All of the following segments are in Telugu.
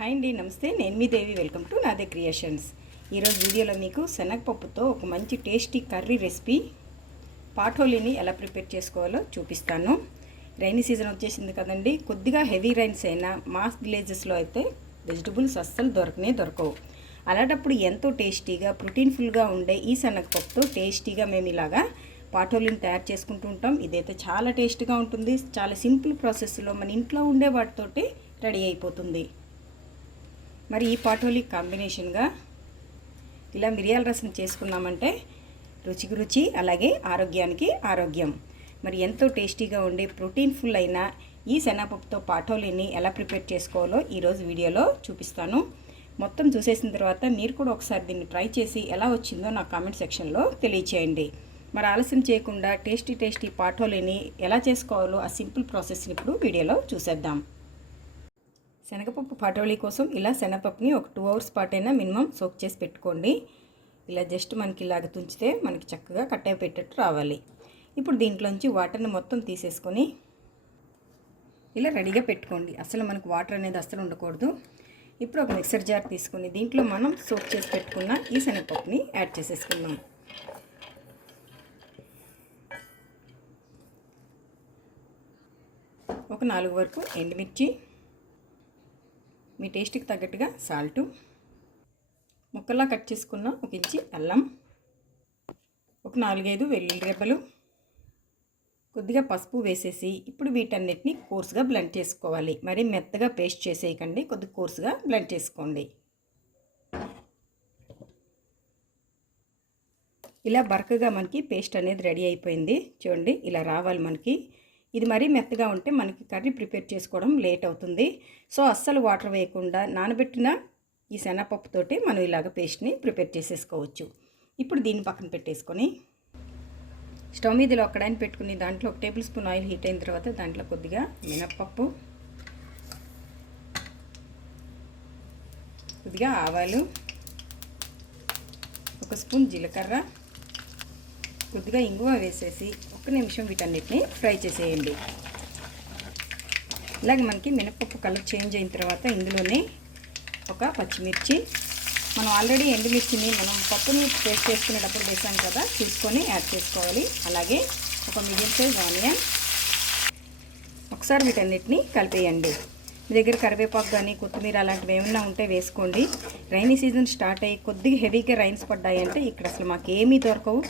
హాయ్ అండి, నమస్తే. నేను మీ దేవి. వెల్కమ్ టు నాదే క్రియేషన్స్. ఈరోజు వీడియోలో మీకు శనగపప్పుతో ఒక మంచి టేస్టీ కర్రీ రెసిపీ పాఠోలీని ఎలా ప్రిపేర్ చేసుకోవాలో చూపిస్తాను. రైనీ సీజన్ వచ్చేసింది కదండి. కొద్దిగా హెవీ రైన్స్ అయినా మా విలేజెస్లో అయితే వెజిటబుల్స్ అస్సలు దొరకవు. అలాంటప్పుడు ఎంతో టేస్టీగా ప్రోటీన్ఫుల్గా ఉండే ఈ శనగపప్పుతో టేస్టీగా మేము ఇలాగా పాఠోలీని తయారు చేసుకుంటూ ఉంటాం. ఇదైతే చాలా టేస్టీగా ఉంటుంది. చాలా సింపుల్ ప్రాసెస్లో మన ఇంట్లో ఉండే వాటితోటి రెడీ అయిపోతుంది. మరి ఈ పాఠోలీ కాంబినేషన్గా ఇలా మిరియాల రసం చేసుకున్నామంటే రుచికి రుచి, అలాగే ఆరోగ్యానికి ఆరోగ్యం. మరి ఎంతో టేస్టీగా ఉండే ప్రోటీన్ఫుల్ అయిన ఈ శనగపప్పుతో పాఠోలీని ఎలా ప్రిపేర్ చేసుకోవాలో ఈరోజు వీడియోలో చూపిస్తాను. మొత్తం చూసేసిన తర్వాత మీరు కూడా ఒకసారి దీన్ని ట్రై చేసి ఎలా వచ్చిందో నా కామెంట్ సెక్షన్లో తెలియచేయండి. మరి ఆలస్యం చేయకుండా టేస్టీ పాఠోలీని ఎలా చేసుకోవాలో ఆ సింపుల్ ప్రాసెస్ని ఇప్పుడు వీడియోలో చూసేద్దాం. శనగపప్పు పాఠోలీ కోసం ఇలా శనగపప్పుని ఒక 2 hours పాటైనా మినిమం సోక్ చేసి పెట్టుకోండి. ఇలా జస్ట్ మనకి ఇలాగ తుంచితే మనకి చక్కగా కట్ అయిపోయేటట్టు రావాలి. ఇప్పుడు దీంట్లోంచి వాటర్ని మొత్తం తీసేసుకొని ఇలా రెడీగా పెట్టుకోండి. అసలు మనకు వాటర్ అనేది అస్సలు ఉండకూడదు. ఇప్పుడు ఒక మిక్సర్ జార్ తీసుకొని దీంట్లో మనం సోక్ చేసి పెట్టుకున్న ఈ శనగపప్పుని యాడ్ చేసేసుకుందాం. ఒక 4 వరకు ఎండుమిర్చి, మీ టేస్ట్కి తగ్గట్టుగా సాల్టు, ముక్కలా కట్ చేసుకున్న ఒక ఇంచి అల్లం, ఒక 4-5 వెల్లుల్లి రెబ్బలు, కొద్దిగా పసుపు వేసేసి ఇప్పుడు వీటన్నిటిని కోర్సుగా బ్లెండ్ చేసుకోవాలి. మరి మెత్తగా పేస్ట్ చేసేయకండి, కొద్దిగా కోర్సుగా బ్లెండ్ చేసుకోండి. ఇలా బరకగా మనకి పేస్ట్ అనేది రెడీ అయిపోయింది. చూడండి, ఇలా రావాలి మనకి. ఇది మరీ మెత్తగా ఉంటే మనకి కర్రీ ప్రిపేర్ చేసుకోవడం లేట్ అవుతుంది. సో అస్సలు వాటర్ వేయకుండా నానబెట్టిన ఈ శనగపప్పుతోటి మనం ఇలాగ పేస్ట్ని ప్రిపేర్ చేసేసుకోవచ్చు. ఇప్పుడు దీన్ని పక్కన పెట్టేసుకొని స్టవ్ మీద ఇలా ఒక్కడాన్ని పెట్టుకుని దాంట్లో 1 టేబుల్ స్పూన్ ఆయిల్ హీట్ అయిన తర్వాత దాంట్లో కొద్దిగా మినప్పప్పు, కొద్దిగా ఆవాలు, 1 స్పూన్ జీలకర్ర, కొద్దిగా ఇంగువ వేసేసి 1 నిమిషం వీటన్నిటిని ఫ్రై చేసేయండి. ఇలాగ మనకి మినపప్పు కలర్ చేంజ్ అయిన తర్వాత ఇందులోనే ఒక పచ్చిమిర్చి, మనం ఆల్రెడీ ఎండుమిర్చిని మనం పప్పుని పేస్ట్ చేసుకునేటప్పుడు వేసాం కదా, చూసుకొని యాడ్ చేసుకోవాలి. అలాగే ఒక మీడియం సైజ్ ఆనియన్. ఒకసారి వీటన్నిటిని కలిపేయండి. మీ దగ్గర కరివేపాకు కానీ కొత్తిమీర అలాంటివి ఏమైనా ఉంటే వేసుకోండి. రైనీ సీజన్ స్టార్ట్ అయ్యి కొద్దిగా హెవీగా రైన్స్ పడ్డాయంటే ఇక్కడ అసలు మాకేమీ దొరకవు.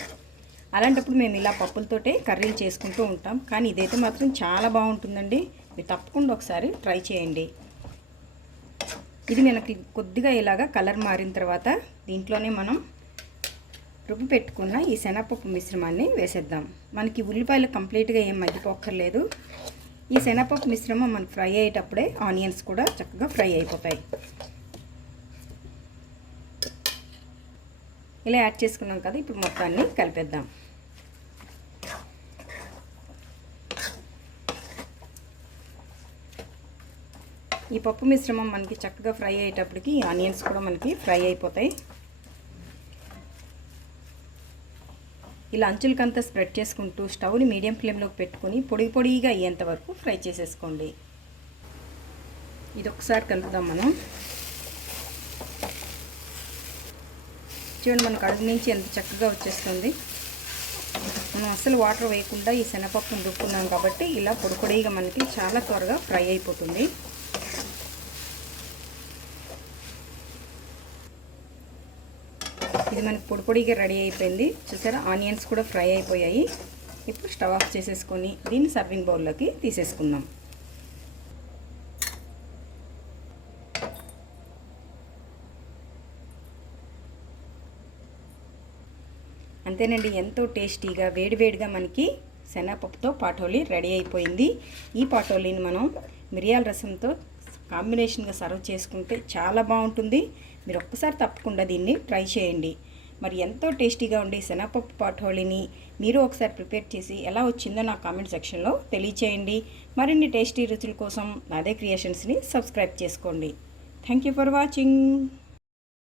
అలాంటప్పుడు మేము ఇలా పప్పులతోటే కర్రీలు చేసుకుంటూ ఉంటాం. కానీ ఇదైతే మాత్రం చాలా బాగుంటుందండి. మీరు తప్పకుండా ఒకసారి ట్రై చేయండి. ఇది మనకి కొద్దిగా ఇలాగా కలర్ మారిన తర్వాత దీంట్లోనే మనం రుబ్బి పెట్టుకున్న ఈ శనగపప్పు మిశ్రమాన్ని వేసేద్దాం. మనకి ఉల్లిపాయలు కంప్లీట్గా ఏం మగ్గిపోక్కర్లేదు. ఈ శనగపప్పు మిశ్రమం మనకు ఫ్రై అయ్యేటప్పుడే ఆనియన్స్ కూడా చక్కగా ఫ్రై అయిపోతాయి. ఇలా యాడ్ చేసుకున్నాం కదా, ఇప్పుడు మొత్తాన్ని కలిపేద్దాం. ఈ పప్పు మిశ్రమం మనకి చక్కగా ఫ్రై అయ్యేటప్పటికి ఆనియన్స్ కూడా మనకి ఫ్రై అయిపోతాయి. ఇలా అంచులకంతా స్ప్రెడ్ చేసుకుంటూ స్టవ్ని మీడియం ఫ్లేమ్లోకి పెట్టుకొని పొడిగా అయ్యేంత వరకు ఫ్రై చేసేసుకోండి. ఇది ఒకసారి కలుపుదాం మనం. చూడండి, మనకు అడుగు నుంచి ఎంత చక్కగా వచ్చేస్తుంది. మనం అస్సలు వాటర్ వేయకుండా ఈ శనగపప్పును రుబ్బుకున్నాం కాబట్టి ఇలా పొడిగా మనకి చాలా త్వరగా ఫ్రై అయిపోతుంది. ఇది మనకి పొడిగా రెడీ అయిపోయింది. చూసారా, ఆనియన్స్ కూడా ఫ్రై అయిపోయాయి. ఇప్పుడు స్టవ్ ఆఫ్ చేసేసుకొని దీన్ని సర్వింగ్ బౌల్లోకి తీసేసుకుందాం. అంతేనండి, ఎంతో టేస్టీగా వేడివేడిగా మనకి శనగపప్పుతో పాఠోలీ రెడీ అయిపోయింది. ఈ పాఠోలీని మనం మిరియాల రసంతో కాంబినేషన్గా సర్వ్ చేసుకుంటే చాలా బాగుంటుంది. మీరు ఒక్కసారి తప్పకుండా దీన్ని ట్రై చేయండి. మరి ఎంతో టేస్టీగా ఉండే శనగపప్పు పాఠోలీని మీరు ఒకసారి ప్రిపేర్ చేసి ఎలా వచ్చిందో నా కామెంట్ సెక్షన్లో తెలియచేయండి. మరిన్ని టేస్టీ రుచుల కోసం నాదే క్రియేషన్స్ని సబ్స్క్రైబ్ చేసుకోండి. Thank you for watching.